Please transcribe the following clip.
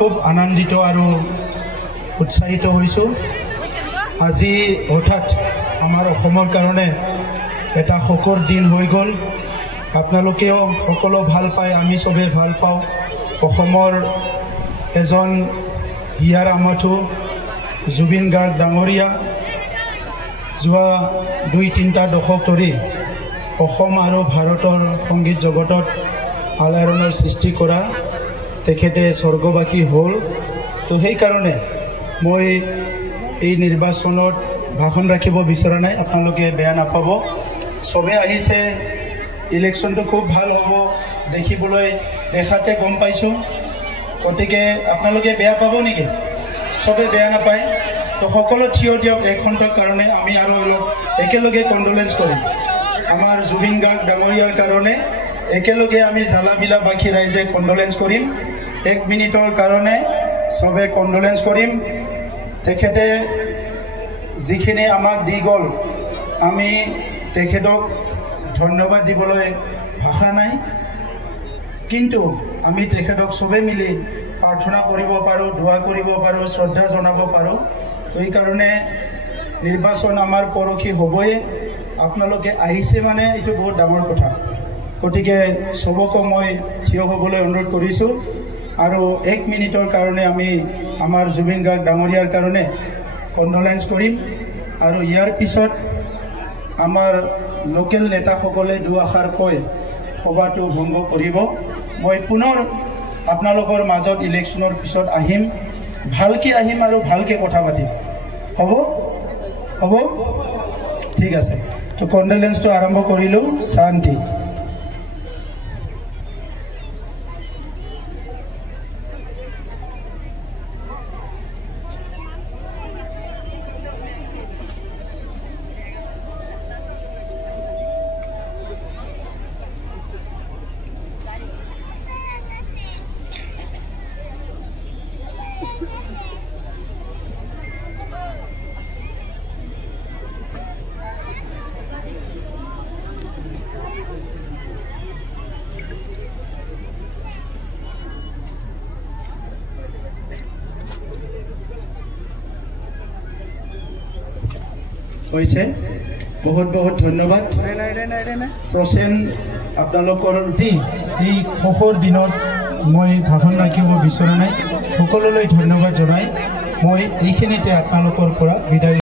খুব আনন্দিত আৰু উৎসাহিত হৈছোঁ। আজি হঠাৎ আমাৰ অসমৰ কাৰণে এটা শোকৰ দিন হৈ গ'ল। আপোনালোকেও সকলো ভাল পায়, আমি চবে ভাল পাওঁ। অসমৰ এজন হিয়াৰ আমঠু জুবিন গাৰ্গ ডাঙৰীয়া যোৱা ২-৩টা দশক ধৰি অসম আৰু ভাৰতৰ সংগীত জগতত আলোড়নৰ সৃষ্টি কৰা তেখেতে স্বৰ্গবাসী হ'ল। তো সেইকাৰণে মই এই নিৰ্বাচনত ভাষণ ৰাখিব বিচৰা নাই, আপোনালোকে বেয়া নাপাব। চবে আহিছে, ইলেকশ্যনটো খুব ভাল হ'ব দেখিবলৈ, দেখাতে গম পাইছোঁ। গতিকে আপোনালোকে বেয়া পাব নেকি? চবে বেয়া নাপায় তো সকলো থিয় দিয়ক এক ঘণ্টাৰ কাৰণে। আমি আৰু অলপ একেলগে কণ্ডোলেঞ্চ কৰিম আমাৰ জুবিন গাৰ্গ ডাঙৰীয়াৰ কাৰণে। একেলগে আমি জালাবিলাবাসী ৰাইজে কণ্ডোলেঞ্চ কৰিম। 1 মিনিটৰ কাৰণে চবে কণ্ডোলেঞ্চ কৰিম। তেখেতে যিখিনি আমাক দি গ'ল, আমি তেখেতক ধন্যবাদ দিবলৈ ভাষা নাই, কিন্তু আমি তেখেতক চবে মিলি প্ৰাৰ্থনা কৰিব পাৰোঁ, দোৱা কৰিব পাৰোঁ, শ্ৰদ্ধা জনাব পাৰোঁ। তো এইকাৰণে নিৰ্বাচন আমাৰ পৰহি হ'বই। আপোনালোকে আহিছে মানে এইটো বহুত ডাঙৰ কথা। গতিকে চবকো মই থিয় হ'বলৈ অনুৰোধ কৰিছোঁ আৰু 1 মিনিটৰ কাৰণে আমি আমাৰ জুবিন গাৰ্গ ডাঙৰীয়াৰ কাৰণে কণ্ডোলেঞ্চ কৰিম। আৰু ইয়াৰ পিছত আমাৰ লোকেল নেতাসকলে দুআষাৰ কৈ সভাটো ভংগ কৰিব। মই পুনৰ আপোনালোকৰ মাজত ইলেকশ্যনৰ পিছত আহিম, ভালকৈ আহিম আৰু ভালকৈ কথা পাতিম। হ'ব হ'ব ঠিক আছে। তো কণ্ডোলেঞ্চটো আৰম্ভ কৰিলোঁ। শান্তি। হৈছে বহুত বহুত ধন্যবাদ। প্ৰচেন আপোনালোকৰ এই শোকৰ দিনত মই ভাষণ ৰাখিব বিচৰা নাই। সকলোলৈ ধন্যবাদ জনাই মই এইখিনিতে আপোনালোকৰ পৰা বিদায়